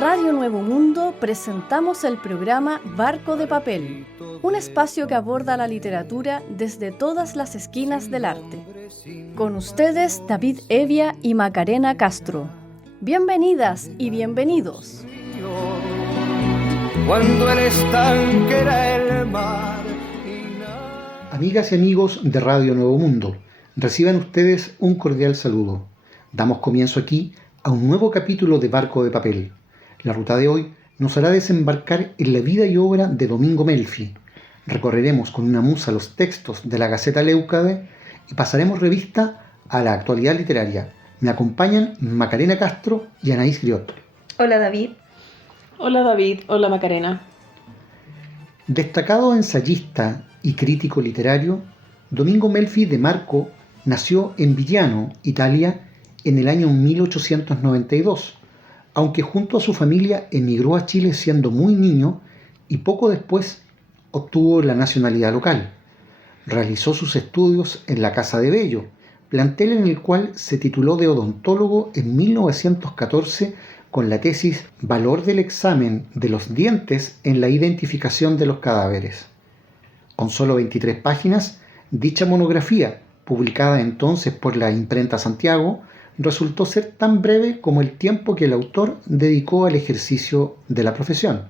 Radio Nuevo Mundo presentamos el programa Barco de Papel, un espacio que aborda la literatura desde todas las esquinas del arte. Con ustedes, David Evia y Macarena Castro. Bienvenidas y bienvenidos. Cuando el estanque era el mar. Amigas y amigos de Radio Nuevo Mundo, reciban ustedes un cordial saludo. Damos comienzo aquí a un nuevo capítulo de Barco de Papel. La ruta de hoy nos hará desembarcar en la vida y obra de Domingo Melfi. Recorreremos con una musa los textos de la Gaceta Leucade y pasaremos revista a la actualidad literaria. Me acompañan Macarena Castro y Anaís Griot. Hola David. Hola David, hola Macarena. Destacado ensayista y crítico literario, Domingo Melfi de Marco nació en Villano, Italia, en el año 1892, aunque junto a su familia emigró a Chile siendo muy niño y poco después obtuvo la nacionalidad local. Realizó sus estudios en la Casa de Bello, plantel en el cual se tituló de odontólogo en 1914 con la tesis Valor del examen de los dientes en la identificación de los cadáveres. Con solo 23 páginas, dicha monografía, publicada entonces por la Imprenta Santiago, resultó ser tan breve como el tiempo que el autor dedicó al ejercicio de la profesión.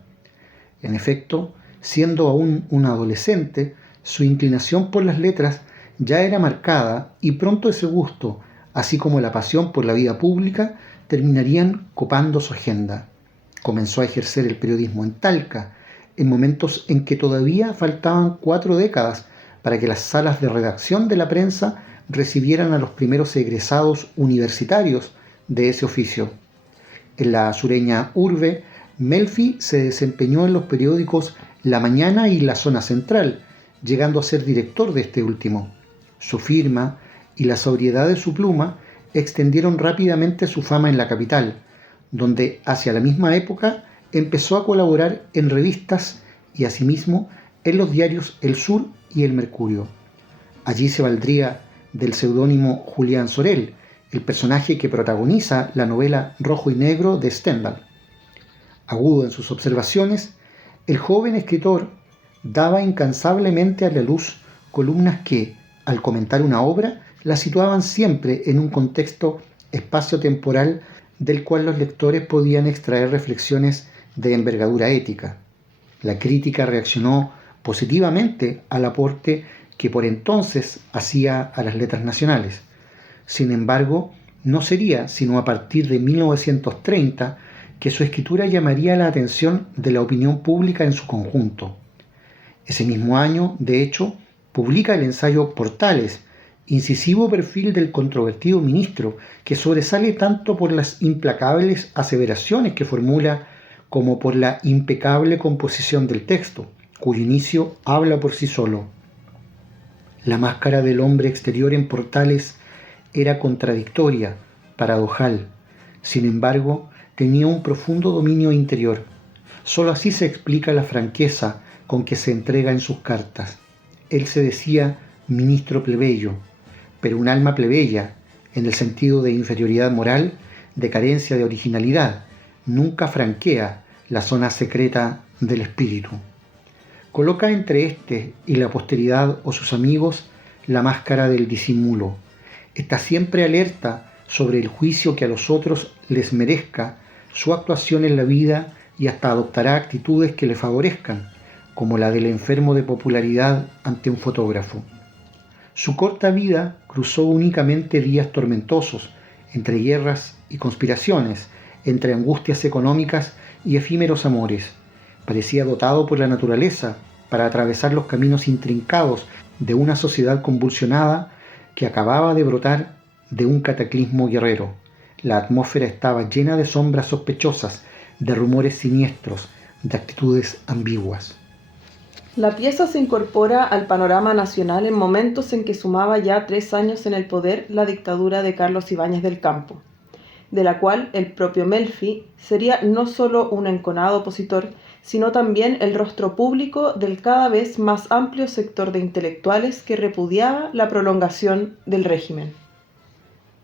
En efecto, siendo aún un adolescente, su inclinación por las letras ya era marcada y pronto ese gusto, así como la pasión por la vida pública, terminarían copando su agenda. Comenzó a ejercer el periodismo en Talca, en momentos en que todavía faltaban 4 décadas para que las salas de redacción de la prensa recibieran a los primeros egresados universitarios de ese oficio. En la sureña urbe, Melfi se desempeñó en los periódicos La Mañana y La Zona Central, llegando a ser director de este último. Su firma y la sobriedad de su pluma extendieron rápidamente su fama en la capital, donde hacia la misma época empezó a colaborar en revistas y asimismo en los diarios El Sur y El Mercurio. Allí se valdría del seudónimo Julián Sorel, el personaje que protagoniza la novela Rojo y Negro de Stendhal. Agudo en sus observaciones, el joven escritor daba incansablemente a la luz columnas que, al comentar una obra, la situaban siempre en un contexto espacio-temporal del cual los lectores podían extraer reflexiones de envergadura ética. La crítica reaccionó positivamente al aporte que por entonces hacía a las letras nacionales. Sin embargo, no sería sino a partir de 1930 que su escritura llamaría la atención de la opinión pública en su conjunto. Ese mismo año, de hecho, publica el ensayo Portales, incisivo perfil del controvertido ministro, que sobresale tanto por las implacables aseveraciones que formula como por la impecable composición del texto, cuyo inicio habla por sí solo. La máscara del hombre exterior en Portales era contradictoria, paradojal. Sin embargo, tenía un profundo dominio interior. Solo así se explica la franqueza con que se entrega en sus cartas. Él se decía ministro plebeyo, pero un alma plebeya, en el sentido de inferioridad moral, de carencia de originalidad, nunca franquea la zona secreta del espíritu. Coloca entre éste y la posteridad o sus amigos la máscara del disimulo. Está siempre alerta sobre el juicio que a los otros les merezca su actuación en la vida y hasta adoptará actitudes que le favorezcan, como la del enfermo de popularidad ante un fotógrafo. Su corta vida cruzó únicamente días tormentosos, entre guerras y conspiraciones, entre angustias económicas y efímeros amores. Parecía dotado por la naturaleza para atravesar los caminos intrincados de una sociedad convulsionada que acababa de brotar de un cataclismo guerrero. La atmósfera estaba llena de sombras sospechosas, de rumores siniestros, de actitudes ambiguas. La pieza se incorpora al panorama nacional en momentos en que sumaba ya 3 años en el poder la dictadura de Carlos Ibáñez del Campo, de la cual el propio Melfi sería no solo un enconado opositor, sino también el rostro público del cada vez más amplio sector de intelectuales que repudiaba la prolongación del régimen.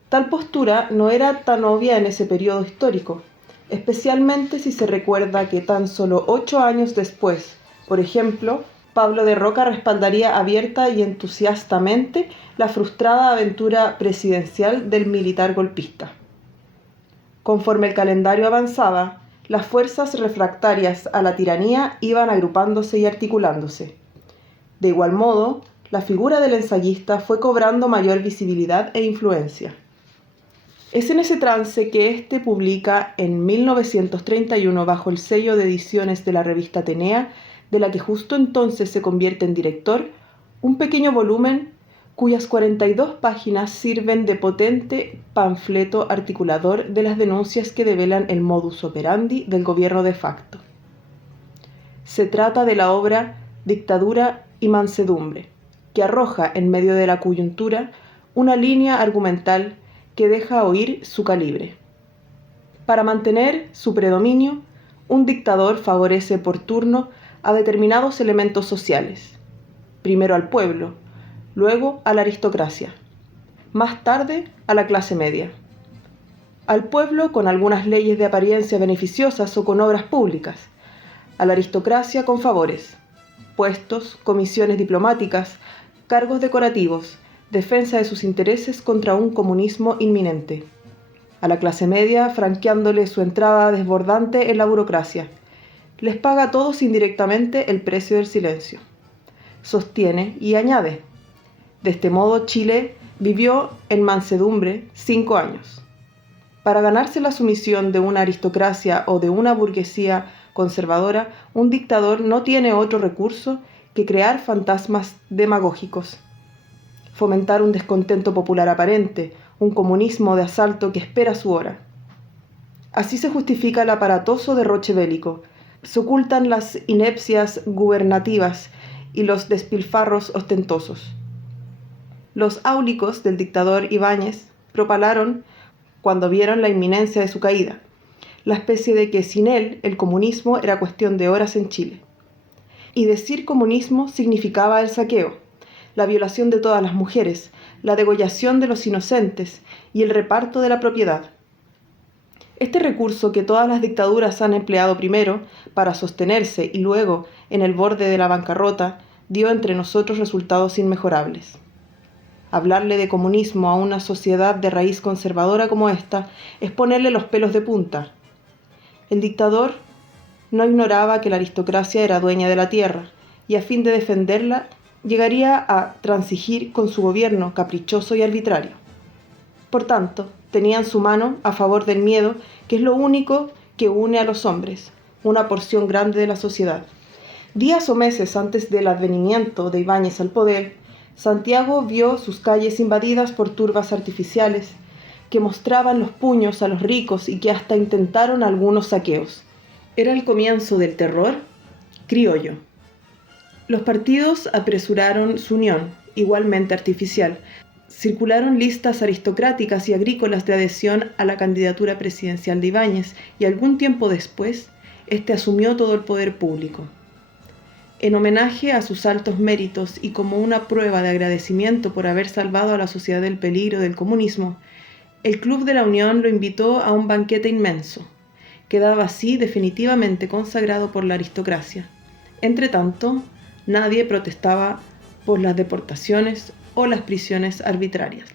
Tal postura no era tan obvia en ese periodo histórico, especialmente si se recuerda que tan solo 8 años después, por ejemplo, Pablo de Roca respaldaría abierta y entusiastamente la frustrada aventura presidencial del militar golpista. Conforme el calendario avanzaba, las fuerzas refractarias a la tiranía iban agrupándose y articulándose. De igual modo, la figura del ensayista fue cobrando mayor visibilidad e influencia. Es en ese trance que éste publica en 1931 bajo el sello de ediciones de la revista Atenea, de la que justo entonces se convierte en director, un pequeño volumen cuyas 42 páginas sirven de potente panfleto articulador de las denuncias que develan el modus operandi del gobierno de facto. Se trata de la obra Dictadura y Mansedumbre, que arroja en medio de la coyuntura una línea argumental que deja oír su calibre. Para mantener su predominio, un dictador favorece por turno a determinados elementos sociales, primero al pueblo, luego a la aristocracia, más tarde a la clase media. Al pueblo con algunas leyes de apariencia beneficiosas o con obras públicas, a la aristocracia con favores, puestos, comisiones diplomáticas, cargos decorativos, defensa de sus intereses contra un comunismo inminente. A la clase media, franqueándole su entrada desbordante en la burocracia. Les paga a todos indirectamente el precio del silencio. Sostiene y añade: de este modo Chile vivió en mansedumbre 5 años. Para ganarse la sumisión de una aristocracia o de una burguesía conservadora, un dictador no tiene otro recurso que crear fantasmas demagógicos, fomentar un descontento popular aparente, un comunismo de asalto que espera su hora. Así se justifica el aparatoso derroche bélico, se ocultan las inepcias gubernativas y los despilfarros ostentosos. Los áulicos del dictador Ibáñez propalaron, cuando vieron la inminencia de su caída, la especie de que sin él el comunismo era cuestión de horas en Chile. Y decir comunismo significaba el saqueo, la violación de todas las mujeres, la degollación de los inocentes y el reparto de la propiedad. Este recurso que todas las dictaduras han empleado primero para sostenerse y luego, en el borde de la bancarrota, dio entre nosotros resultados inmejorables. Hablarle de comunismo a una sociedad de raíz conservadora como esta es ponerle los pelos de punta. El dictador no ignoraba que la aristocracia era dueña de la tierra y a fin de defenderla llegaría a transigir con su gobierno caprichoso y arbitrario. Por tanto, tenía en su mano a favor del miedo, que es lo único que une a los hombres, una porción grande de la sociedad. Días o meses antes del advenimiento de Ibáñez al poder, Santiago vio sus calles invadidas por turbas artificiales que mostraban los puños a los ricos y que hasta intentaron algunos saqueos. ¿Era el comienzo del terror? Criollo. Los partidos apresuraron su unión, igualmente artificial. Circularon listas aristocráticas y agrícolas de adhesión a la candidatura presidencial de Ibáñez y algún tiempo después, este asumió todo el poder público. En homenaje a sus altos méritos y como una prueba de agradecimiento por haber salvado a la sociedad del peligro del comunismo, el Club de la Unión lo invitó a un banquete inmenso, quedaba así definitivamente consagrado por la aristocracia. Entretanto, nadie protestaba por las deportaciones o las prisiones arbitrarias.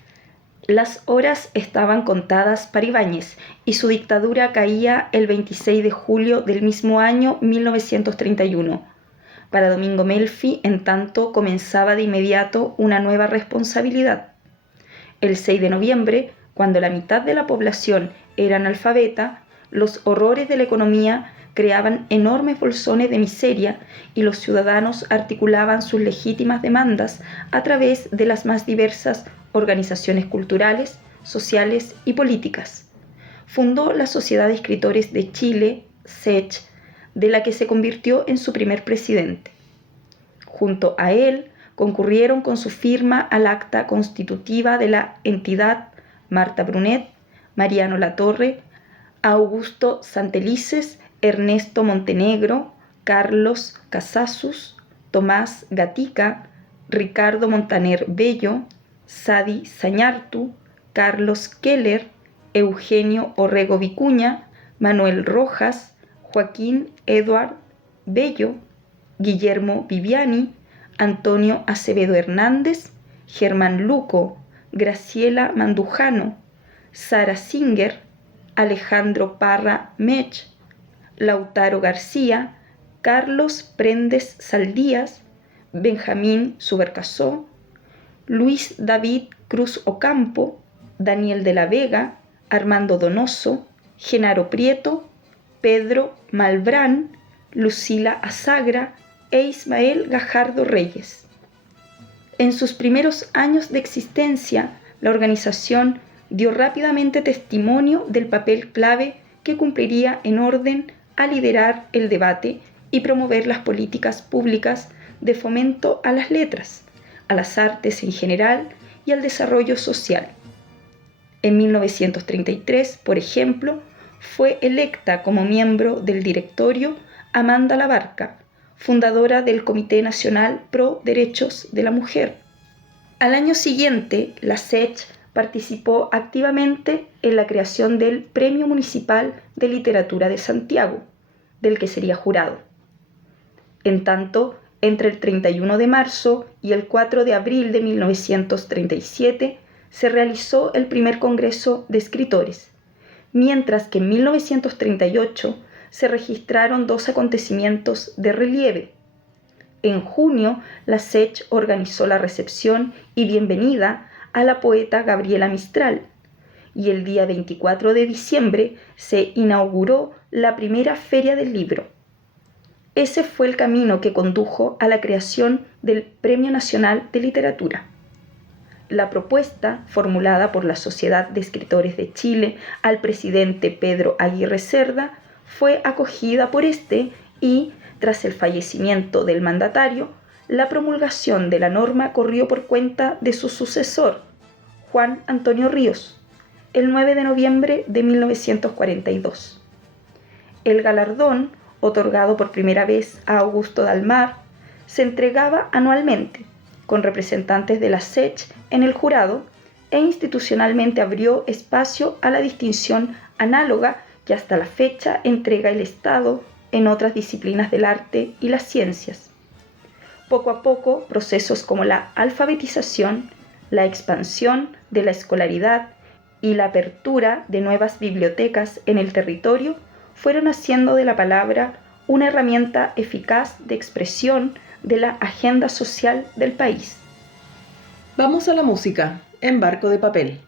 Las horas estaban contadas para Ibáñez y su dictadura caía el 26 de julio del mismo año 1931. Para Domingo Melfi, en tanto, comenzaba de inmediato una nueva responsabilidad. El 6 de noviembre, cuando la mitad de la población era analfabeta, los horrores de la economía creaban enormes bolsones de miseria y los ciudadanos articulaban sus legítimas demandas a través de las más diversas organizaciones culturales, sociales y políticas. Fundó la Sociedad de Escritores de Chile, SECH, de la que se convirtió en su primer presidente. Junto a él concurrieron con su firma al acta constitutiva de la entidad Marta Brunet, Mariano Latorre, Augusto Santelices, Ernesto Montenegro, Carlos Casasus, Tomás Gatica, Ricardo Montaner Bello, Sadi Sañartu, Carlos Keller, Eugenio Orrego Vicuña, Manuel Rojas, Joaquín Eduard Bello, Guillermo Viviani, Antonio Acevedo Hernández, Germán Luco, Graciela Mandujano, Sara Singer, Alejandro Parra Mech, Lautaro García, Carlos Prendes Saldías, Benjamín Subercasó, Luis David Cruz Ocampo, Daniel de la Vega, Armando Donoso, Genaro Prieto, Pedro Malbrán, Lucila Azagra e Ismael Gajardo Reyes. En sus primeros años de existencia, la organización dio rápidamente testimonio del papel clave que cumpliría en orden a liderar el debate y promover las políticas públicas de fomento a las letras, a las artes en general y al desarrollo social. En 1933, por ejemplo, fue electa como miembro del directorio Amanda Labarca, fundadora del Comité Nacional Pro Derechos de la Mujer. Al año siguiente, la SECH participó activamente en la creación del Premio Municipal de Literatura de Santiago, del que sería jurado. En tanto, entre el 31 de marzo y el 4 de abril de 1937 se realizó el primer Congreso de Escritores, mientras que en 1938 se registraron dos acontecimientos de relieve. En junio, la SECH organizó la recepción y bienvenida a la poeta Gabriela Mistral, y el día 24 de diciembre se inauguró la primera Feria del Libro. Ese fue el camino que condujo a la creación del Premio Nacional de Literatura. La propuesta, formulada por la Sociedad de Escritores de Chile al presidente Pedro Aguirre Cerda, fue acogida por este y, tras el fallecimiento del mandatario, la promulgación de la norma corrió por cuenta de su sucesor, Juan Antonio Ríos, el 9 de noviembre de 1942. El galardón, otorgado por primera vez a Augusto Dalmar, se entregaba anualmente, con representantes de la SECH en el jurado, e institucionalmente abrió espacio a la distinción análoga que hasta la fecha entrega el Estado en otras disciplinas del arte y las ciencias. Poco a poco, procesos como la alfabetización, la expansión de la escolaridad y la apertura de nuevas bibliotecas en el territorio fueron haciendo de la palabra una herramienta eficaz de expresión de la agenda social del país. Vamos a la música, en Barco de Papel.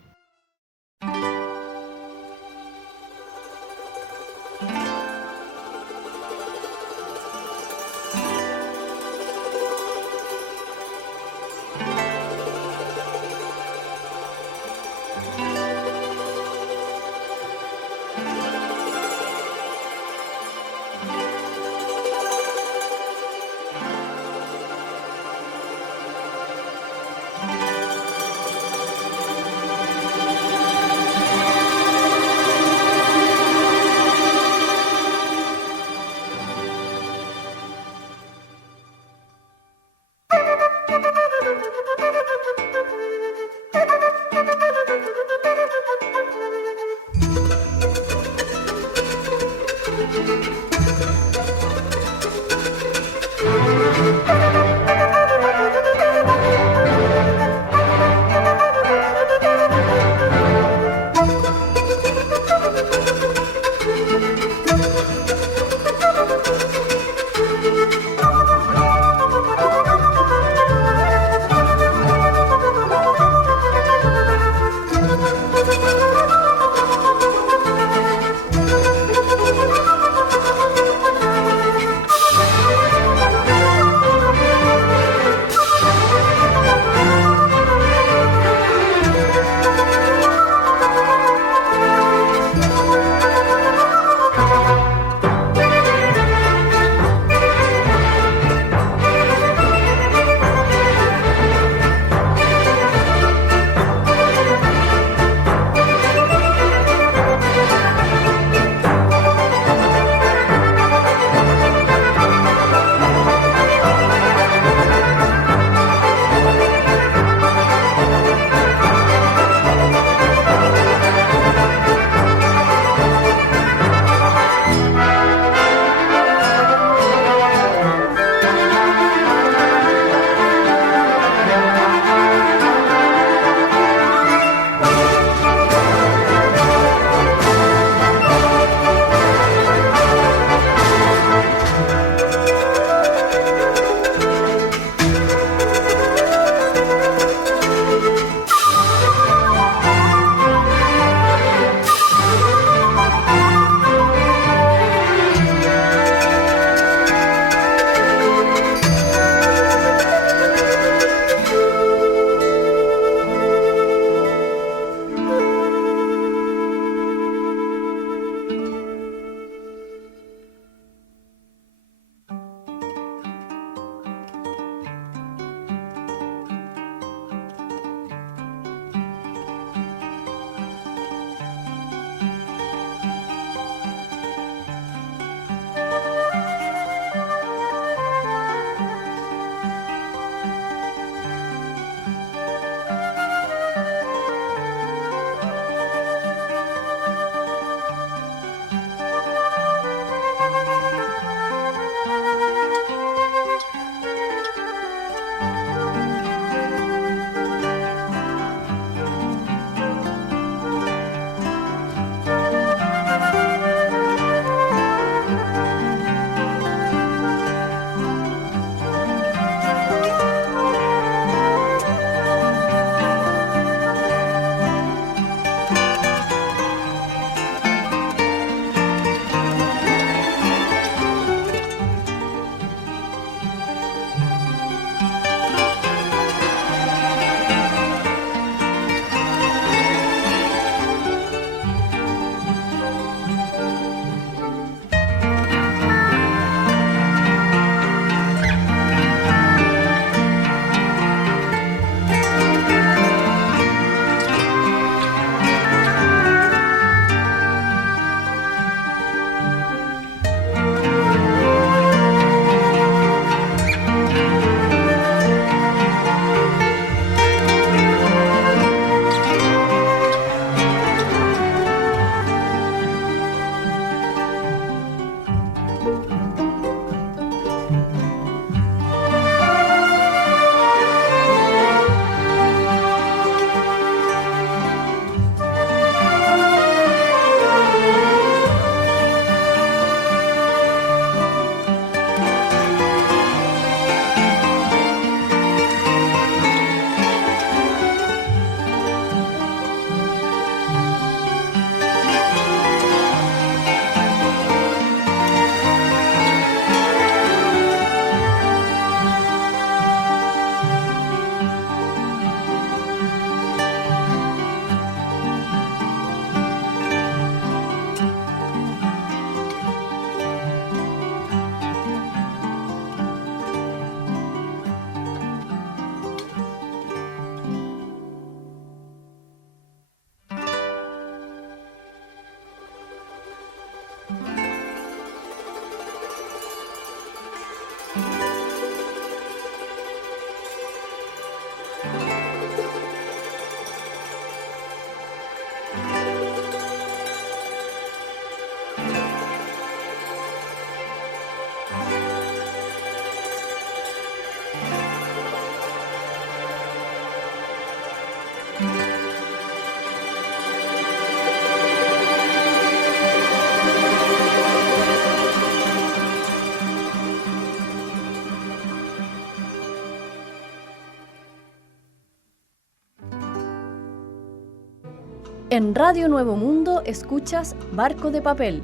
En Radio Nuevo Mundo escuchas Barco de Papel,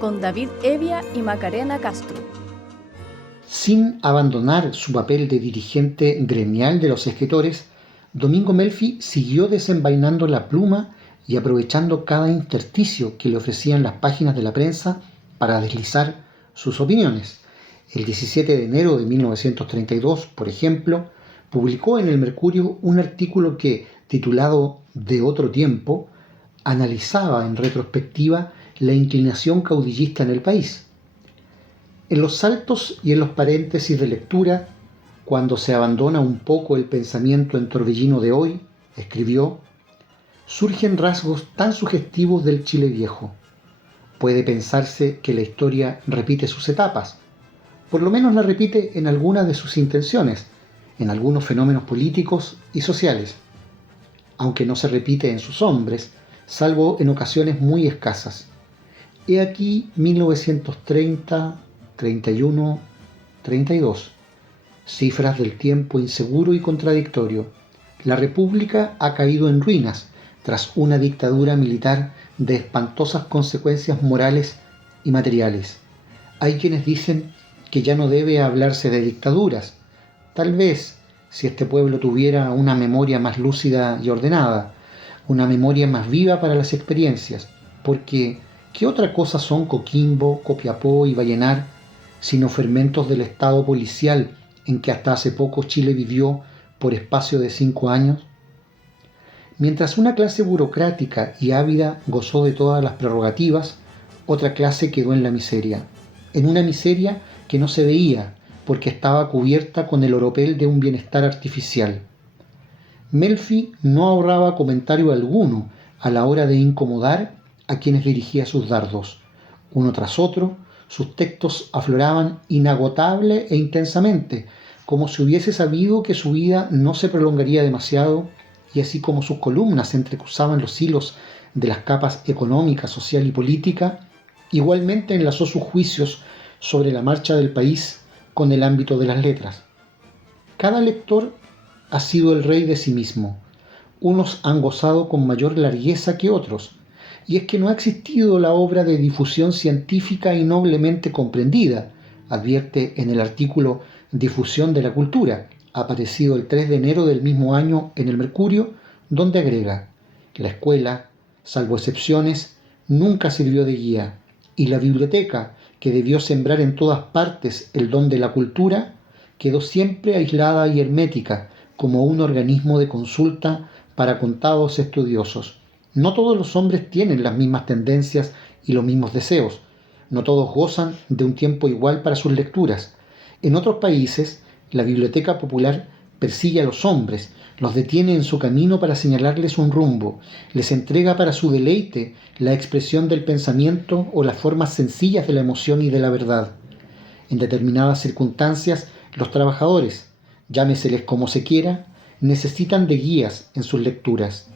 con David Evia y Macarena Castro. Sin abandonar su papel de dirigente gremial de los escritores, Domingo Melfi siguió desenvainando la pluma y aprovechando cada intersticio que le ofrecían las páginas de la prensa para deslizar sus opiniones. El 17 de enero de 1932, por ejemplo, publicó en el Mercurio un artículo que, titulado De otro tiempo, analizaba en retrospectiva la inclinación caudillista en el país. En los saltos y en los paréntesis de lectura, cuando se abandona un poco el pensamiento en torbellino de hoy, escribió, surgen rasgos tan sugestivos del Chile viejo. Puede pensarse que la historia repite sus etapas, por lo menos la repite en algunas de sus intenciones, en algunos fenómenos políticos y sociales, aunque no se repite en sus hombres, salvo en ocasiones muy escasas. He aquí 1930, 31, 32. Cifras del tiempo inseguro y contradictorio. La República ha caído en ruinas tras una dictadura militar de espantosas consecuencias morales y materiales. Hay quienes dicen que ya no debe hablarse de dictaduras. Tal vez, si este pueblo tuviera una memoria más lúcida y ordenada, una memoria más viva para las experiencias, porque ¿qué otra cosa son Coquimbo, Copiapó y Vallenar, sino fermentos del Estado policial en que hasta hace poco Chile vivió por espacio de 5 años? Mientras una clase burocrática y ávida gozó de todas las prerrogativas, otra clase quedó en la miseria, en una miseria que no se veía porque estaba cubierta con el oropel de un bienestar artificial. Melfi no ahorraba comentario alguno a la hora de incomodar a quienes dirigía sus dardos. Uno tras otro, sus textos afloraban inagotable e intensamente, como si hubiese sabido que su vida no se prolongaría demasiado, y así como sus columnas entrecruzaban los hilos de las capas económica, social y política, igualmente enlazó sus juicios sobre la marcha del país con el ámbito de las letras. Cada lector ha sido el rey de sí mismo. Unos han gozado con mayor largueza que otros, y es que no ha existido la obra de difusión científica y noblemente comprendida, advierte en el artículo Difusión de la Cultura, aparecido el 3 de enero del mismo año en el Mercurio, donde agrega, la escuela, salvo excepciones, nunca sirvió de guía, y la biblioteca, que debió sembrar en todas partes el don de la cultura, quedó siempre aislada y hermética, como un organismo de consulta para contados estudiosos. No todos los hombres tienen las mismas tendencias y los mismos deseos. No todos gozan de un tiempo igual para sus lecturas. En otros países, la biblioteca popular persigue a los hombres, los detiene en su camino para señalarles un rumbo, les entrega para su deleite la expresión del pensamiento o las formas sencillas de la emoción y de la verdad. En determinadas circunstancias, los trabajadores, llámeseles como se quiera, necesitan de guías en sus lecturas.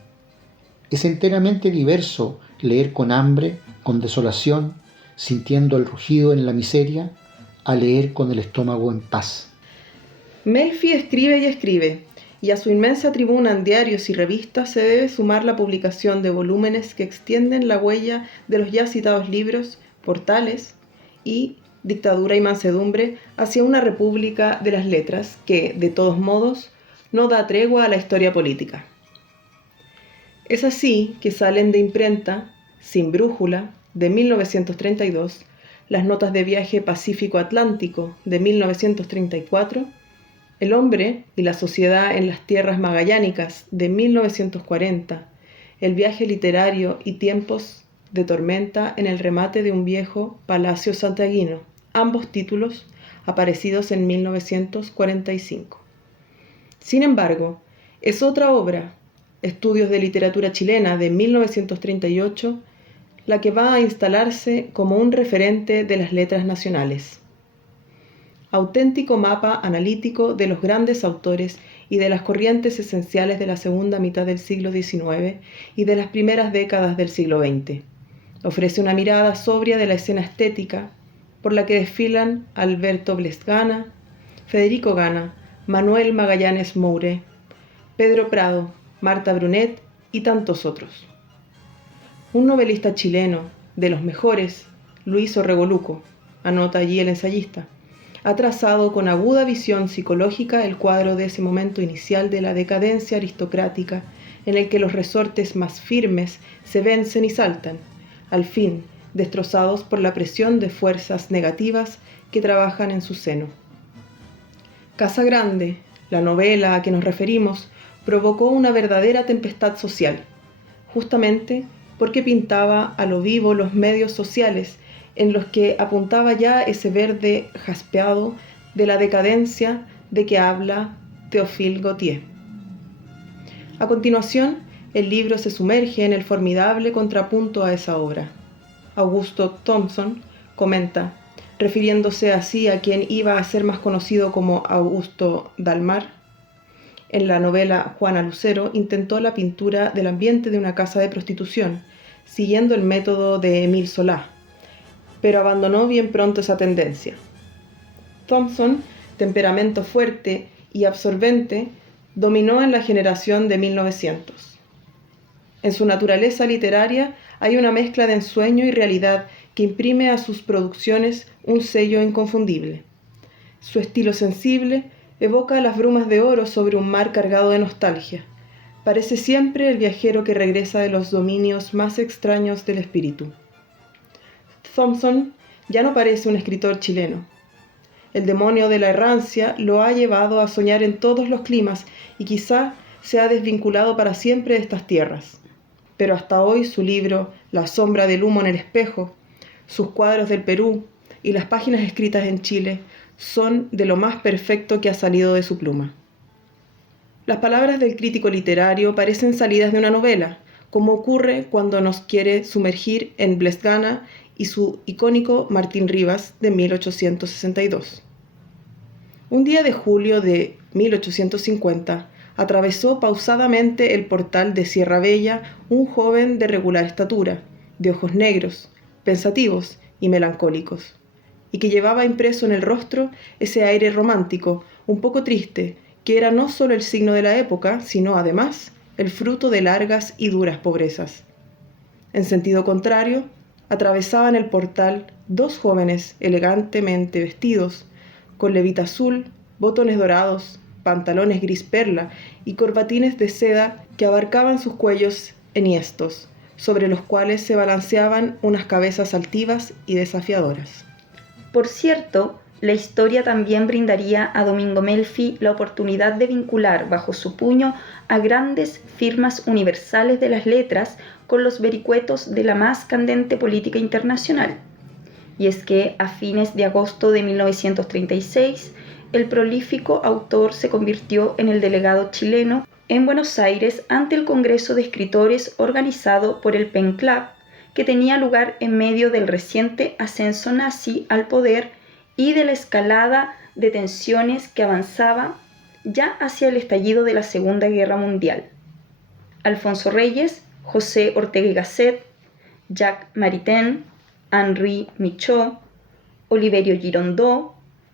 Es enteramente diverso leer con hambre, con desolación, sintiendo el rugido en la miseria, a leer con el estómago en paz. Melfi escribe y escribe, y a su inmensa tribuna en diarios y revistas se debe sumar la publicación de volúmenes que extienden la huella de los ya citados libros, Portales y Dictadura y Mansedumbre hacia una república de las letras que, de todos modos, no da tregua a la historia política. Es así que salen de imprenta, Sin Brújula, de 1932, las notas de viaje Pacífico-Atlántico, de 1934, El hombre y la sociedad en las tierras magallánicas, de 1940, El viaje literario y tiempos de tormenta en el remate de un viejo palacio santiaguino, ambos títulos aparecidos en 1945. Sin embargo, es otra obra, Estudios de Literatura Chilena, de 1938, la que va a instalarse como un referente de las letras nacionales. Auténtico mapa analítico de los grandes autores y de las corrientes esenciales de la segunda mitad del siglo XIX y de las primeras décadas del siglo XX. Ofrece una mirada sobria de la escena estética, por la que desfilan Alberto Blesgana, Federico Gana, Manuel Magallanes Moure, Pedro Prado, Marta Brunet y tantos otros. Un novelista chileno, de los mejores, Luis Orregoluco, anota allí el ensayista, ha trazado con aguda visión psicológica el cuadro de ese momento inicial de la decadencia aristocrática en el que los resortes más firmes se vencen y saltan, al fin destrozados por la presión de fuerzas negativas que trabajan en su seno. Casa Grande, la novela a que nos referimos, provocó una verdadera tempestad social, justamente porque pintaba a lo vivo los medios sociales en los que apuntaba ya ese verde jaspeado de la decadencia de que habla Théophile Gautier. A continuación, el libro se sumerge en el formidable contrapunto a esa obra. Augusto Thompson comenta, refiriéndose así a quien iba a ser más conocido como Augusto Dalmar, en la novela Juana Lucero intentó la pintura del ambiente de una casa de prostitución, siguiendo el método de Émile Zola, pero abandonó bien pronto esa tendencia. Thompson, temperamento fuerte y absorbente, dominó en la generación de 1900. En su naturaleza literaria hay una mezcla de ensueño y realidad que imprime a sus producciones un sello inconfundible. Su estilo sensible evoca las brumas de oro sobre un mar cargado de nostalgia. Parece siempre el viajero que regresa de los dominios más extraños del espíritu. Thompson ya no parece un escritor chileno. El demonio de la errancia lo ha llevado a soñar en todos los climas y quizá se ha desvinculado para siempre de estas tierras. Pero hasta hoy su libro La sombra del humo en el espejo, sus cuadros del Perú y las páginas escritas en Chile son de lo más perfecto que ha salido de su pluma. Las palabras del crítico literario parecen salidas de una novela, como ocurre cuando nos quiere sumergir en Blesgana y su icónico Martín Rivas de 1862. Un día de julio de 1850, atravesó pausadamente el portal de Sierra Bella un joven de regular estatura, de ojos negros, pensativos y melancólicos, y que llevaba impreso en el rostro ese aire romántico, un poco triste, que era no solo el signo de la época, sino además el fruto de largas y duras pobrezas. En sentido contrario, atravesaban el portal dos jóvenes elegantemente vestidos, con levita azul, botones dorados, pantalones gris perla y corbatines de seda que abarcaban sus cuellos enhiestos, sobre los cuales se balanceaban unas cabezas altivas y desafiadoras. Por cierto, la historia también brindaría a Domingo Melfi la oportunidad de vincular bajo su puño a grandes firmas universales de las letras con los vericuetos de la más candente política internacional. Y es que a fines de agosto de 1936, el prolífico autor se convirtió en el delegado chileno en Buenos Aires ante el Congreso de Escritores organizado por el Pen Club, que tenía lugar en medio del reciente ascenso nazi al poder y de la escalada de tensiones que avanzaba ya hacia el estallido de la Segunda Guerra Mundial. Alfonso Reyes, José Ortega y Gasset, Jacques Maritain, Henri Michaud, Oliverio Girondeau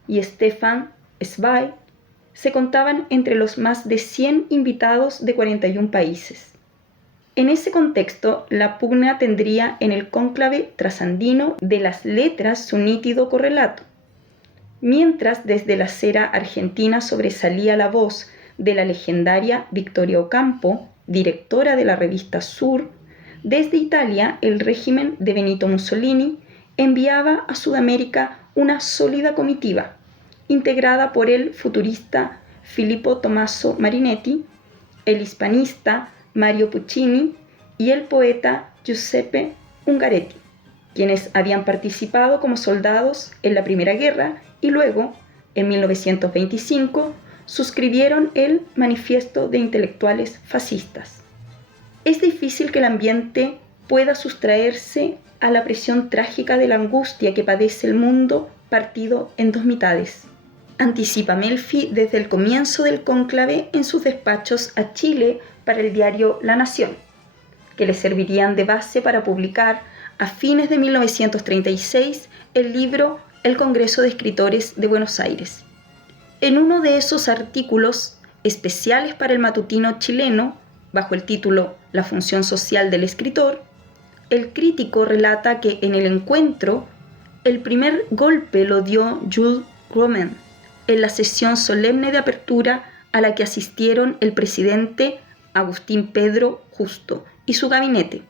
y Stefan Zweig se contaban entre los más de 100 invitados de 41 países. En ese contexto, la pugna tendría en el cónclave trasandino de las letras su nítido correlato. Mientras desde la acera argentina sobresalía la voz de la legendaria Victoria Ocampo, directora de la revista Sur, desde Italia el régimen de Benito Mussolini enviaba a Sudamérica una sólida comitiva, integrada por el futurista Filippo Tommaso Marinetti, el hispanista Mario Puccini y el poeta Giuseppe Ungaretti, quienes habían participado como soldados en la Primera Guerra y luego, en 1925, suscribieron el Manifiesto de Intelectuales Fascistas. Es difícil que el ambiente pueda sustraerse a la presión trágica de la angustia que padece el mundo partido en dos mitades. Anticipa Melfi desde el comienzo del cónclave en sus despachos a Chile para el diario La Nación, que le servirían de base para publicar a fines de 1936 el libro El Congreso de Escritores de Buenos Aires. En uno de esos artículos especiales para el matutino chileno, bajo el título La función social del escritor, El crítico relata que en el encuentro, el primer golpe lo dio Jules Romain en la sesión solemne de apertura a la que asistieron el presidente Agustín Pedro Justo y su gabinete,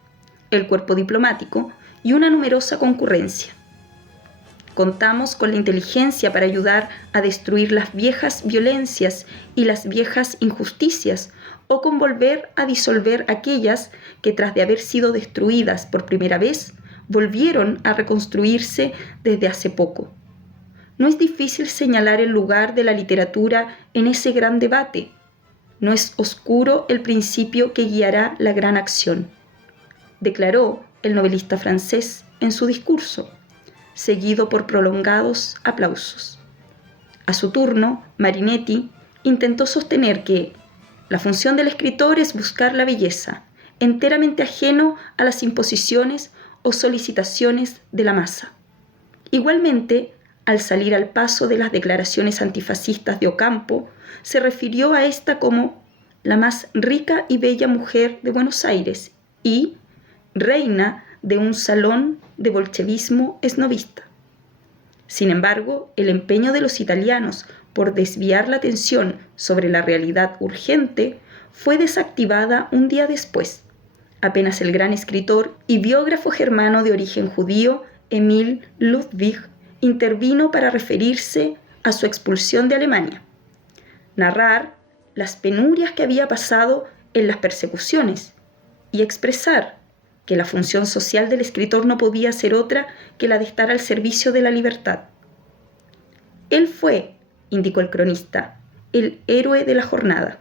el cuerpo diplomático y una numerosa concurrencia. Contamos con la inteligencia para ayudar a destruir las viejas violencias y las viejas injusticias, o con volver a disolver aquellas que, tras de haber sido destruidas por primera vez, volvieron a reconstruirse desde hace poco. No es difícil señalar el lugar de la literatura en ese gran debate. No es oscuro el principio que guiará la gran acción, declaró el novelista francés en su discurso, seguido por prolongados aplausos. A su turno, Marinetti intentó sostener que la función del escritor es buscar la belleza, enteramente ajeno a las imposiciones o solicitaciones de la masa. Igualmente, al salir al paso de las declaraciones antifascistas de Ocampo, se refirió a esta como la más rica y bella mujer de Buenos Aires y reina de un salón de bolchevismo esnovista. Sin embargo, el empeño de los italianos por desviar la atención sobre la realidad urgente fue desactivada un día después, apenas el gran escritor y biógrafo germano de origen judío Emil Ludwig intervino para referirse a su expulsión de Alemania, narrar las penurias que había pasado en las persecuciones y expresar que la función social del escritor no podía ser otra que la de estar al servicio de la libertad. Él fue, indicó el cronista, el héroe de la jornada.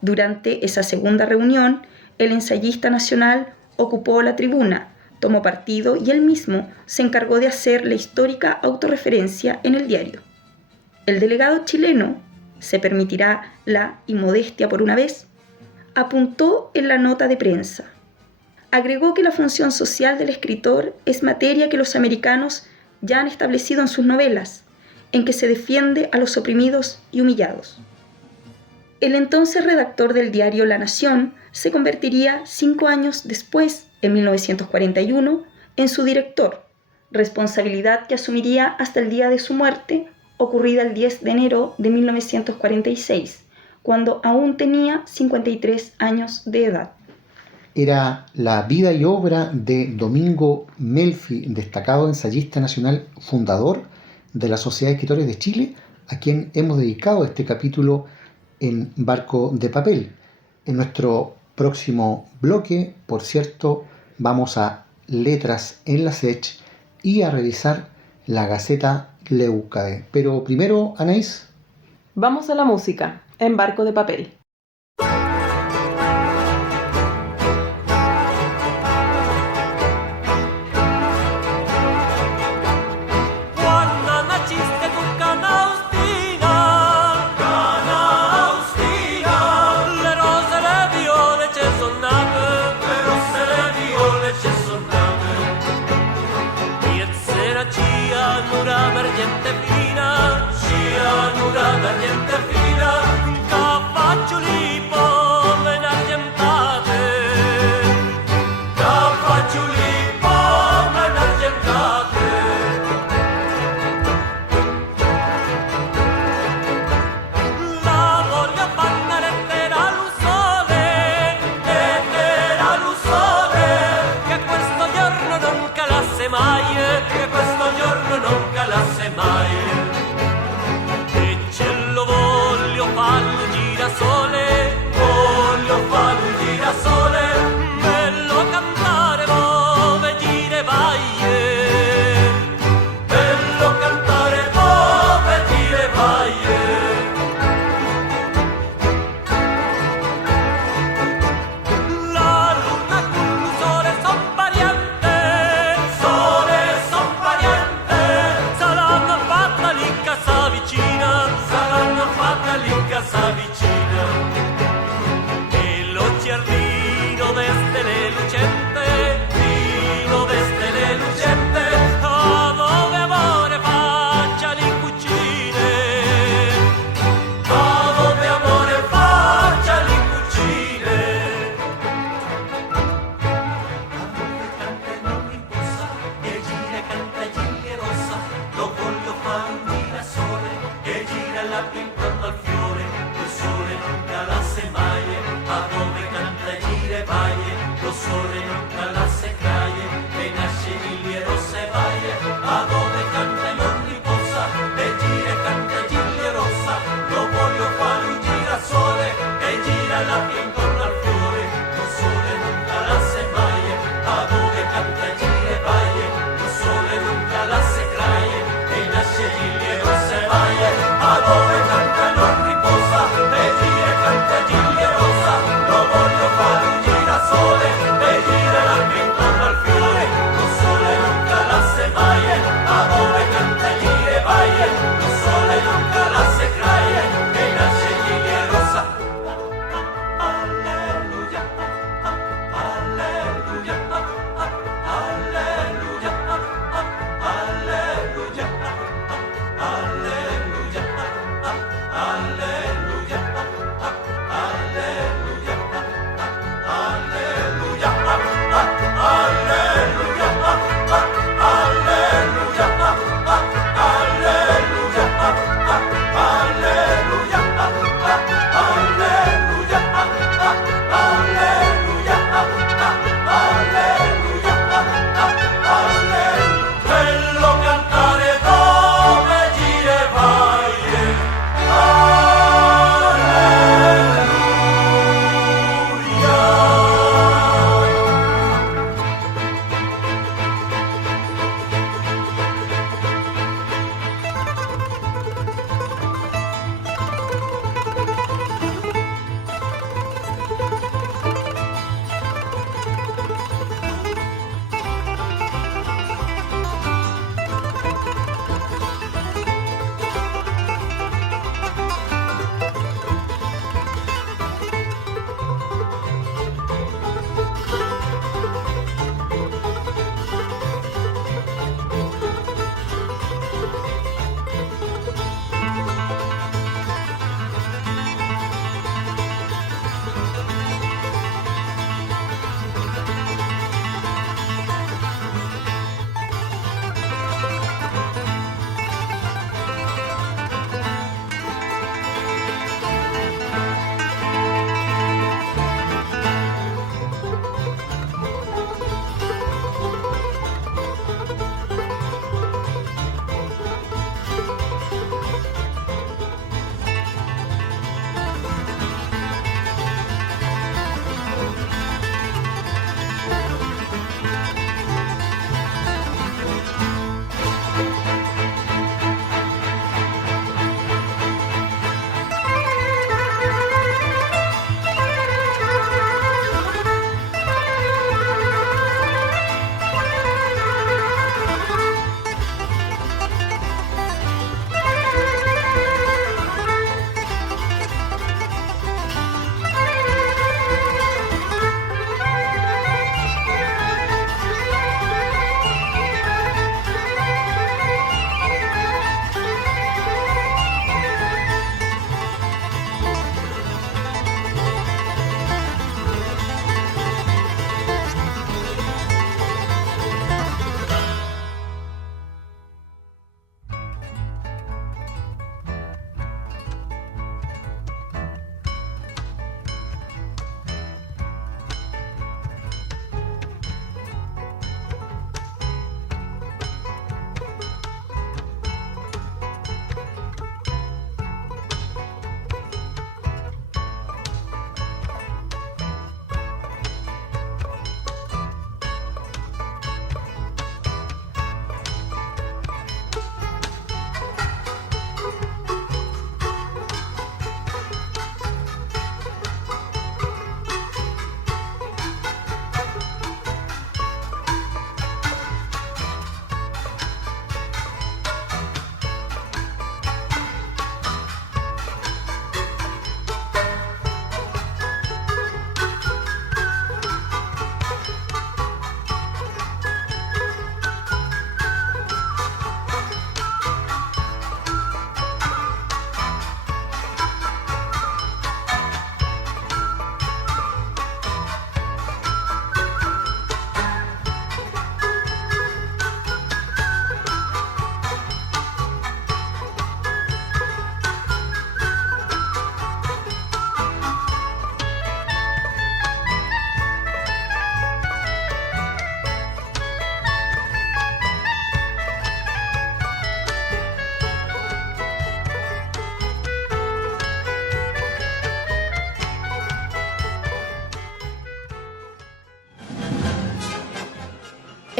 Durante esa segunda reunión, el ensayista nacional ocupó la tribuna, tomó partido y él mismo se encargó de hacer la histórica autorreferencia en el diario. El delegado chileno, se permitirá la inmodestia por una vez, apuntó en la nota de prensa. Agregó que la función social del escritor es materia que los americanos ya han establecido en sus novelas, en que se defiende a los oprimidos y humillados. El entonces redactor del diario La Nación se convertiría 5 años después, en 1941, en su director, responsabilidad que asumiría hasta el día de su muerte, ocurrida el 10 de enero de 1946, cuando aún tenía 53 años de edad. Era la vida y obra de Domingo Melfi, destacado ensayista nacional, fundador de la Sociedad de Escritores de Chile, a quien hemos dedicado este capítulo en Barco de Papel. En nuestro próximo bloque, por cierto, vamos a Letras en la SECH y a revisar la Gaceta Leucade. Pero primero, Anaís. Vamos a la música, en Barco de Papel. E ce lo voglio farlo girasole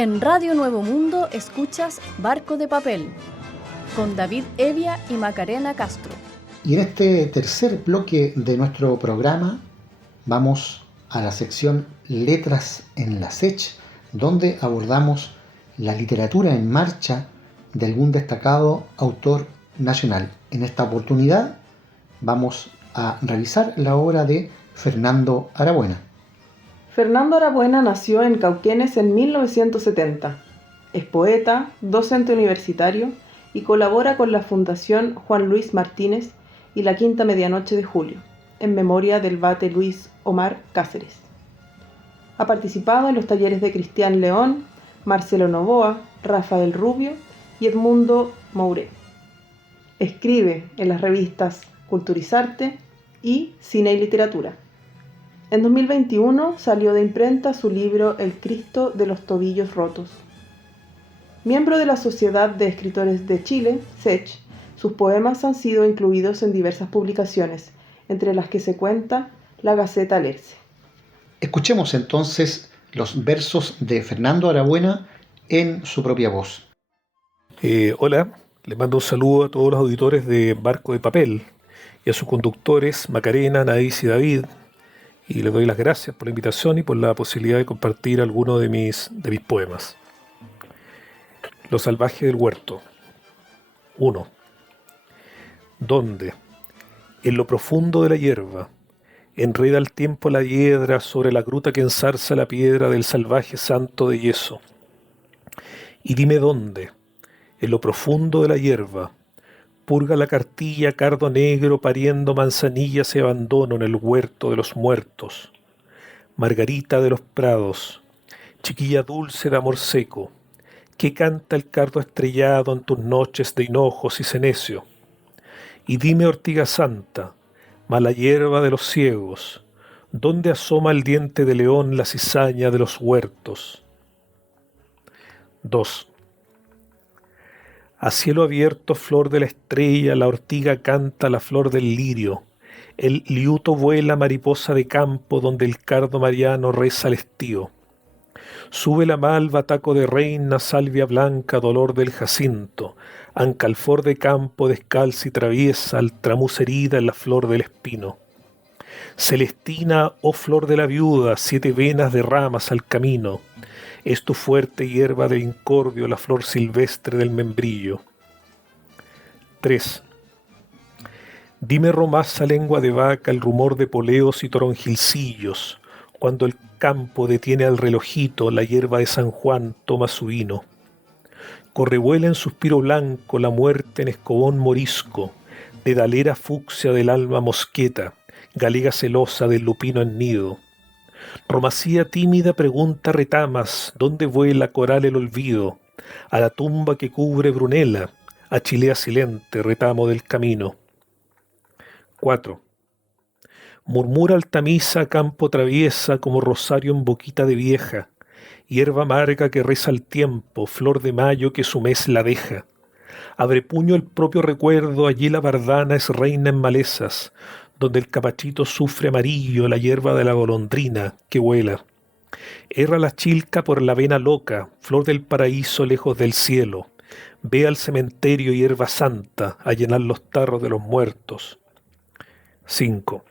En Radio Nuevo Mundo escuchas Barco de Papel. con David Evia y Macarena Castro. Y en este tercer bloque de nuestro programa vamos a la sección Letras en la SECH, donde abordamos la literatura en marcha de algún destacado autor nacional. En esta oportunidad vamos a revisar la obra de Fernando Arabuena. Fernando Arabuena nació en Cauquenes en 1970. Es poeta, docente universitario y colabora con la Fundación Juan Luis Martínez y la Quinta Medianoche de Julio, en memoria del vate Luis Omar Cáceres. Ha participado en los talleres de Cristian León, Marcelo Novoa, Rafael Rubio y Edmundo Mouré. Escribe en las revistas Culturizarte y Cine y Literatura. En 2021 salió de imprenta su libro El Cristo de los Tobillos Rotos. Miembro de la Sociedad de Escritores de Chile, SECH, sus poemas han sido incluidos en diversas publicaciones, entre las que se cuenta La Gaceta Alerce. Escuchemos entonces los versos de Fernando Arabuena en su propia voz. Hola, les mando un saludo a todos los auditores de Barco de Papel y a sus conductores Macarena, Anaís y David, y les doy las gracias por la invitación y por la posibilidad de compartir algunos de mis poemas. Lo salvaje del huerto. 1. ¿Dónde? En lo profundo de la hierba, enreda el tiempo la hiedra sobre la gruta que enzarza la piedra del salvaje santo de yeso. Y dime dónde, en lo profundo de la hierba, purga la cartilla cardo negro pariendo manzanillas y abandono en el huerto de los muertos. Margarita de los prados, chiquilla dulce de amor seco, ¿qué canta el cardo estrellado en tus noches de hinojos y cenecio? Y dime, ortiga santa, mala hierba de los ciegos, ¿dónde asoma el diente de león la cizaña de los huertos? 2. A cielo abierto, flor de la estrella, la ortiga canta la flor del lirio, el liuto vuela mariposa de campo donde el cardo mariano reza al estío. Sube la malva, taco de reina, salvia blanca, dolor del jacinto, ancalfor de campo descalza y traviesa, al tramuz herida en la flor del espino. Celestina, oh flor de la viuda, 7 venas de ramas al camino, es tu fuerte hierba de incordio, la flor silvestre del membrillo. 3. Dime romaza lengua de vaca el rumor de poleos y toronjilcillos, cuando el campo detiene al relojito, la hierba de San Juan toma su vino. Correvuela en suspiro blanco la muerte en escobón morisco, de dalera fucsia del alma mosqueta, galega celosa del lupino en nido. Romacía tímida pregunta retamas, ¿dónde vuela coral el olvido? A la tumba que cubre Brunella, a Chilea silente, retamo del camino. 4. Murmura altamisa campo traviesa como rosario en boquita de vieja, hierba amarga que reza el tiempo, flor de mayo que su mes la deja. Abre puño el propio recuerdo, allí la bardana es reina en malezas, donde el capachito sufre amarillo la hierba de la golondrina que vuela. Erra la chilca por la vena loca, flor del paraíso lejos del cielo. Ve al cementerio hierba santa a llenar los tarros de los muertos. 5.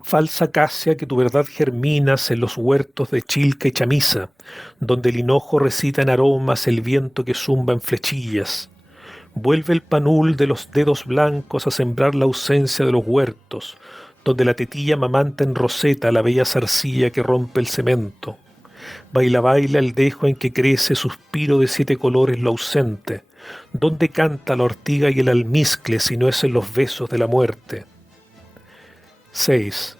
Falsa acacia que tu verdad germinas en los huertos de Chilca y Chamisa, donde el hinojo recita en aromas el viento que zumba en flechillas. Vuelve el panul de los dedos blancos a sembrar la ausencia de los huertos, donde la tetilla mamanta en roseta la bella zarcilla que rompe el cemento. Baila, baila el dejo en que crece suspiro de 7 colores lo ausente, donde canta la ortiga y el almizcle si no es en los besos de la muerte. 6.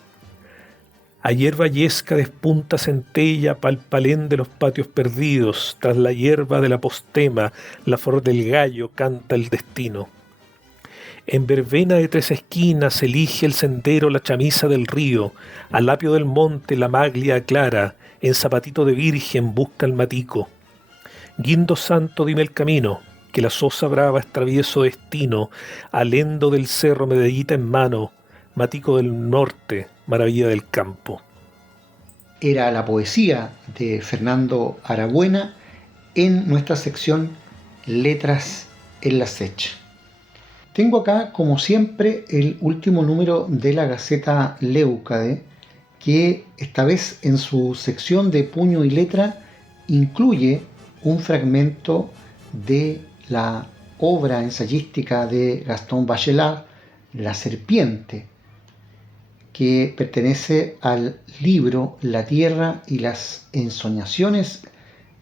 A hierba yesca despunta centella pa'l palén de los patios perdidos, tras la hierba de la postema, la flor del gallo canta el destino. En verbena de 3 esquinas elige el sendero la chamisa del río, al apio del monte la maglia aclara, en zapatito de virgen busca el matico. Guindo santo dime el camino, que la sosa brava es travieso destino, alendo del cerro medallita en mano, matico del norte, maravilla del campo. Era la poesía de Fernando Arabuena en nuestra sección Letras en la Sech. Tengo acá, como siempre, el último número de la Gaceta Leucade, que esta vez en su sección de puño y letra incluye un fragmento de la obra ensayística de Gaston Bachelard, La serpiente, que pertenece al libro La tierra y las ensoñaciones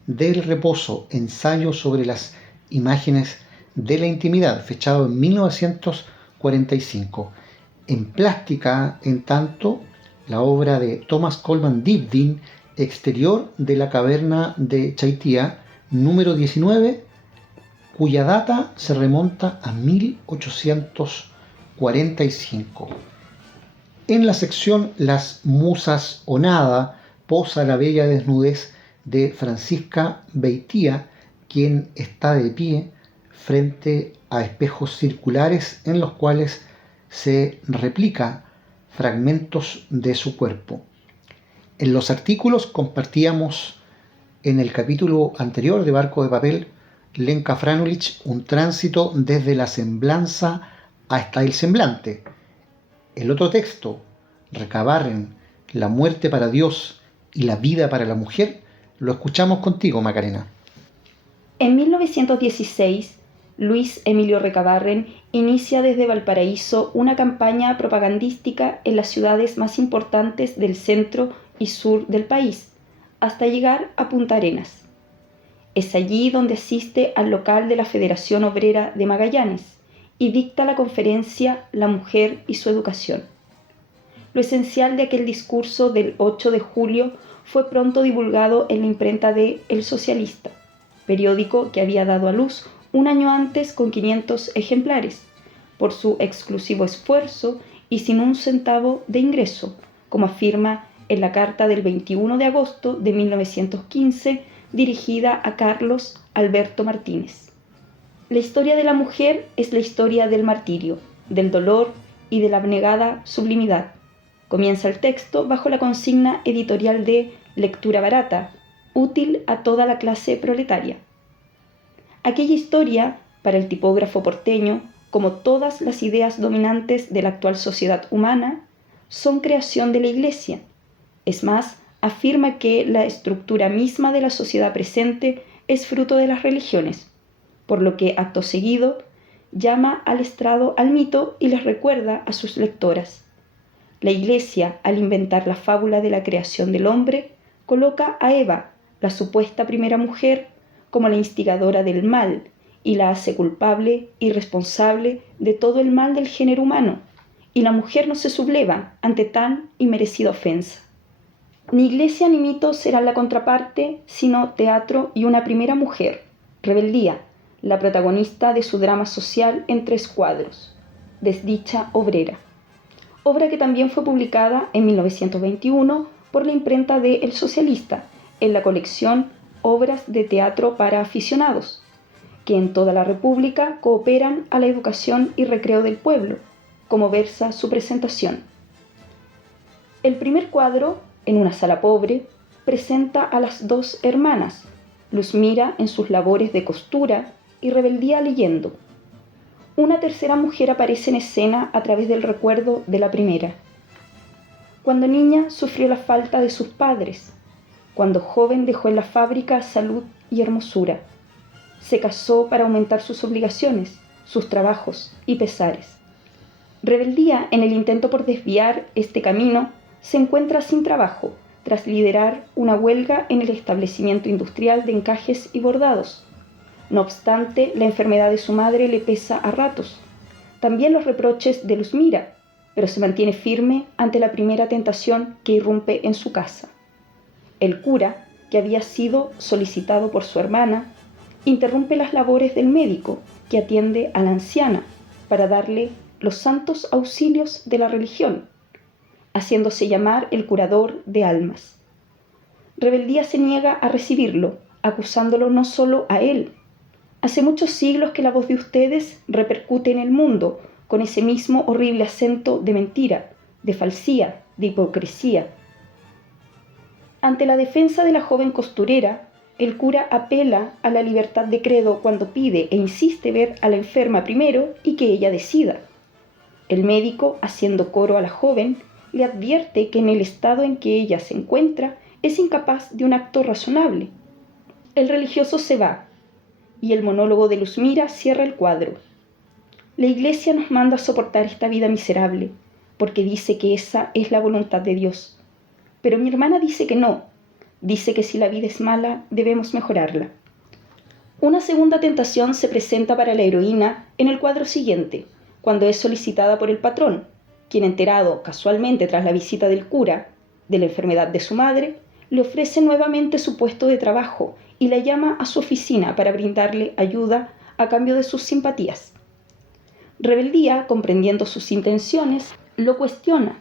del reposo, ensayo sobre las imágenes de la intimidad, fechado en 1945. En plástica, en tanto, la obra de Thomas Coleman Dibdin, Exterior de la caverna de Chaitía, número 19, cuya data se remonta a 1845. En la sección Las musas o nada, posa la bella desnudez de Francisca Beitía, quien está de pie frente a espejos circulares en los cuales se replica fragmentos de su cuerpo. En los artículos compartíamos en el capítulo anterior de Barco de Papel, Lenka Franulich, un tránsito desde la semblanza hasta el semblante. El otro texto, Recabarren, La muerte para Dios y la vida para la mujer, lo escuchamos contigo, Macarena. En 1916, Luis Emilio Recabarren inicia desde Valparaíso una campaña propagandística en las ciudades más importantes del centro y sur del país, hasta llegar a Punta Arenas. Es allí donde asiste al local de la Federación Obrera de Magallanes y dicta la conferencia La mujer y su educación. Lo esencial de aquel discurso del 8 de julio fue pronto divulgado en la imprenta de El Socialista, periódico que había dado a luz un año antes con 500 ejemplares, por su exclusivo esfuerzo y sin un centavo de ingreso, como afirma en la carta del 21 de agosto de 1915 dirigida a Carlos Alberto Martínez. La historia de la mujer es la historia del martirio, del dolor y de la abnegada sublimidad. Comienza el texto bajo la consigna editorial de lectura barata, útil a toda la clase proletaria. Aquella historia, para el tipógrafo porteño, como todas las ideas dominantes de la actual sociedad humana, son creación de la Iglesia. Es más, afirma que la estructura misma de la sociedad presente es fruto de las religiones, por lo que, acto seguido, llama al estrado al mito y les recuerda a sus lectoras. La Iglesia, al inventar la fábula de la creación del hombre, coloca a Eva, la supuesta primera mujer, como la instigadora del mal y la hace culpable y responsable de todo el mal del género humano, y la mujer no se subleva ante tan inmerecida ofensa. Ni iglesia ni mito serán la contraparte, sino teatro y una primera mujer, Rebeldía, la protagonista de su drama social en 3 cuadros, Desdicha obrera. Obra que también fue publicada en 1921 por la imprenta de El Socialista, en la colección Obras de teatro para aficionados, que en toda la República cooperan a la educación y recreo del pueblo, como versa su presentación. El primer cuadro, en una sala pobre, presenta a las 2 hermanas, Luzmira en sus labores de costura y Rebeldía leyendo. Una tercera mujer aparece en escena a través del recuerdo de la primera. Cuando niña sufrió la falta de sus padres. Cuando joven dejó en la fábrica salud y hermosura. Se casó para aumentar sus obligaciones, sus trabajos y pesares. Rebeldía, en el intento por desviar este camino, se encuentra sin trabajo tras liderar una huelga en el establecimiento industrial de encajes y bordados. No obstante, la enfermedad de su madre le pesa a ratos. También los reproches de Luzmira, pero se mantiene firme ante la primera tentación que irrumpe en su casa. El cura, que había sido solicitado por su hermana, interrumpe las labores del médico que atiende a la anciana para darle los santos auxilios de la religión, haciéndose llamar el curador de almas. Rebeldía se niega a recibirlo, acusándolo no solo a él. Hace muchos siglos que la voz de ustedes repercute en el mundo con ese mismo horrible acento de mentira, de falsía, de hipocresía. Ante la defensa de la joven costurera, el cura apela a la libertad de credo cuando pide e insiste ver a la enferma primero y que ella decida. El médico, haciendo coro a la joven, le advierte que en el estado en que ella se encuentra es incapaz de un acto razonable. El religioso se va y el monólogo de Luzmira cierra el cuadro. La Iglesia nos manda a soportar esta vida miserable porque dice que esa es la voluntad de Dios. Pero mi hermana dice que no. Dice que si la vida es mala, debemos mejorarla. Una segunda tentación se presenta para la heroína en el cuadro siguiente, cuando es solicitada por el patrón, quien, enterado casualmente tras la visita del cura de la enfermedad de su madre, le ofrece nuevamente su puesto de trabajo y la llama a su oficina para brindarle ayuda a cambio de sus simpatías. Rebeldía, comprendiendo sus intenciones, lo cuestiona.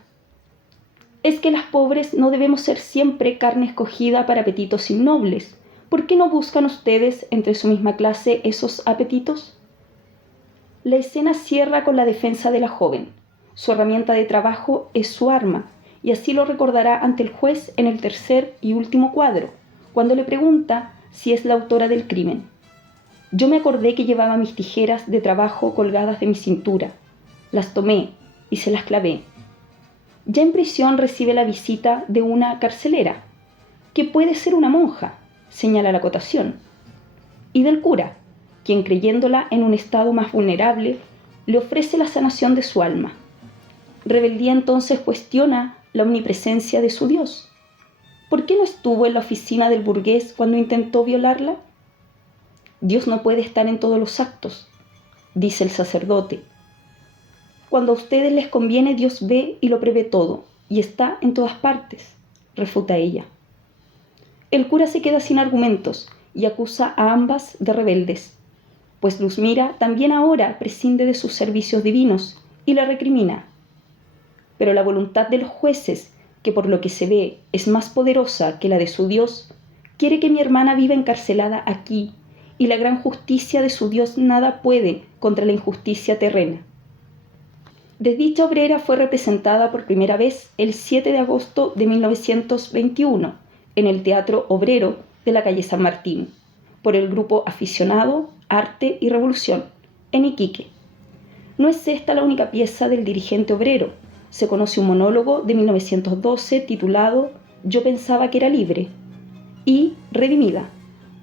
¿Es que las pobres no debemos ser siempre carne escogida para apetitos innobles? ¿Por qué no buscan ustedes entre su misma clase esos apetitos? La escena cierra con la defensa de la joven. Su herramienta de trabajo es su arma, y así lo recordará ante el juez en el tercer y último cuadro, cuando le pregunta si es la autora del crimen. Yo me acordé que llevaba mis tijeras de trabajo colgadas de mi cintura. Las tomé y se las clavé. Ya en prisión recibe la visita de una carcelera, que puede ser una monja, señala la acotación, y del cura, quien, creyéndola en un estado más vulnerable, le ofrece la sanación de su alma. Rebeldía entonces cuestiona la omnipresencia de su Dios. ¿Por qué no estuvo en la oficina del burgués cuando intentó violarla? Dios no puede estar en todos los actos, dice el sacerdote. Cuando a ustedes les conviene, Dios ve y lo prevé todo, y está en todas partes, refuta ella. El cura se queda sin argumentos y acusa a ambas de rebeldes, pues Luzmira también ahora prescinde de sus servicios divinos y la recrimina. Pero la voluntad de los jueces, que por lo que se ve es más poderosa que la de su Dios, quiere que mi hermana viva encarcelada aquí, y la gran justicia de su Dios nada puede contra la injusticia terrena. Desdicha obrera fue representada por primera vez el 7 de agosto de 1921 en el Teatro Obrero de la calle San Martín, por el grupo aficionado Arte y Revolución, en Iquique. No es esta la única pieza del dirigente obrero. Se conoce un monólogo de 1912 titulado Yo pensaba que era libre y Redimida,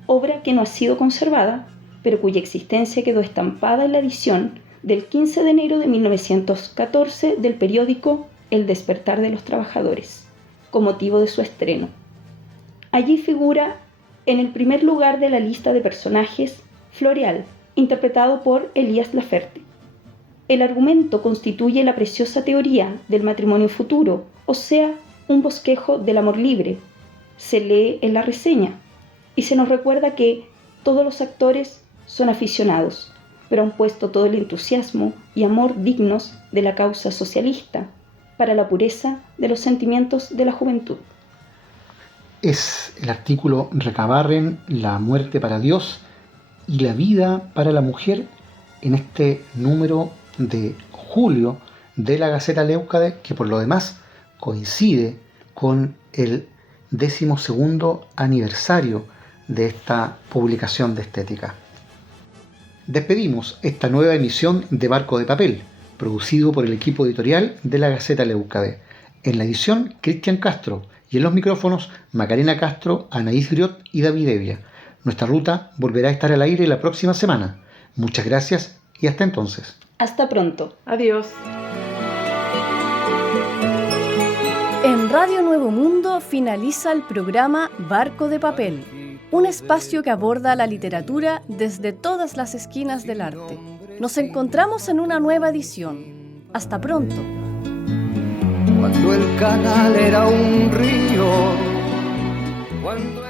obra que no ha sido conservada, pero cuya existencia quedó estampada en la edición del 15 de enero de 1914 del periódico El Despertar de los Trabajadores, con motivo de su estreno. Allí figura en el primer lugar de la lista de personajes Floreal, interpretado por Elías Laferte. El argumento constituye la preciosa teoría del matrimonio futuro, o sea, un bosquejo del amor libre. Se lee en la reseña y se nos recuerda que todos los actores son aficionados, pero han puesto todo el entusiasmo y amor dignos de la causa socialista para la pureza de los sentimientos de la juventud. Es el artículo Recabarren, la muerte para Dios y la vida para la mujer en este número de julio de la Gaceta Leucade, que por lo demás coincide con el 12º aniversario de esta publicación de estética. Despedimos esta nueva emisión de Barco de Papel, producido por el equipo editorial de la Gaceta Leucade. En la edición, Cristian Castro, y en los micrófonos, Macarena Castro, Anaís Griot y David Evia. Nuestra ruta volverá a estar al aire la próxima semana. Muchas gracias y hasta entonces. Hasta pronto. Adiós. En Radio Nuevo Mundo finaliza el programa Barco de Papel, un espacio que aborda la literatura desde todas las esquinas del arte. Nos encontramos en una nueva edición. Hasta pronto. Cuando el canal era un río, cuando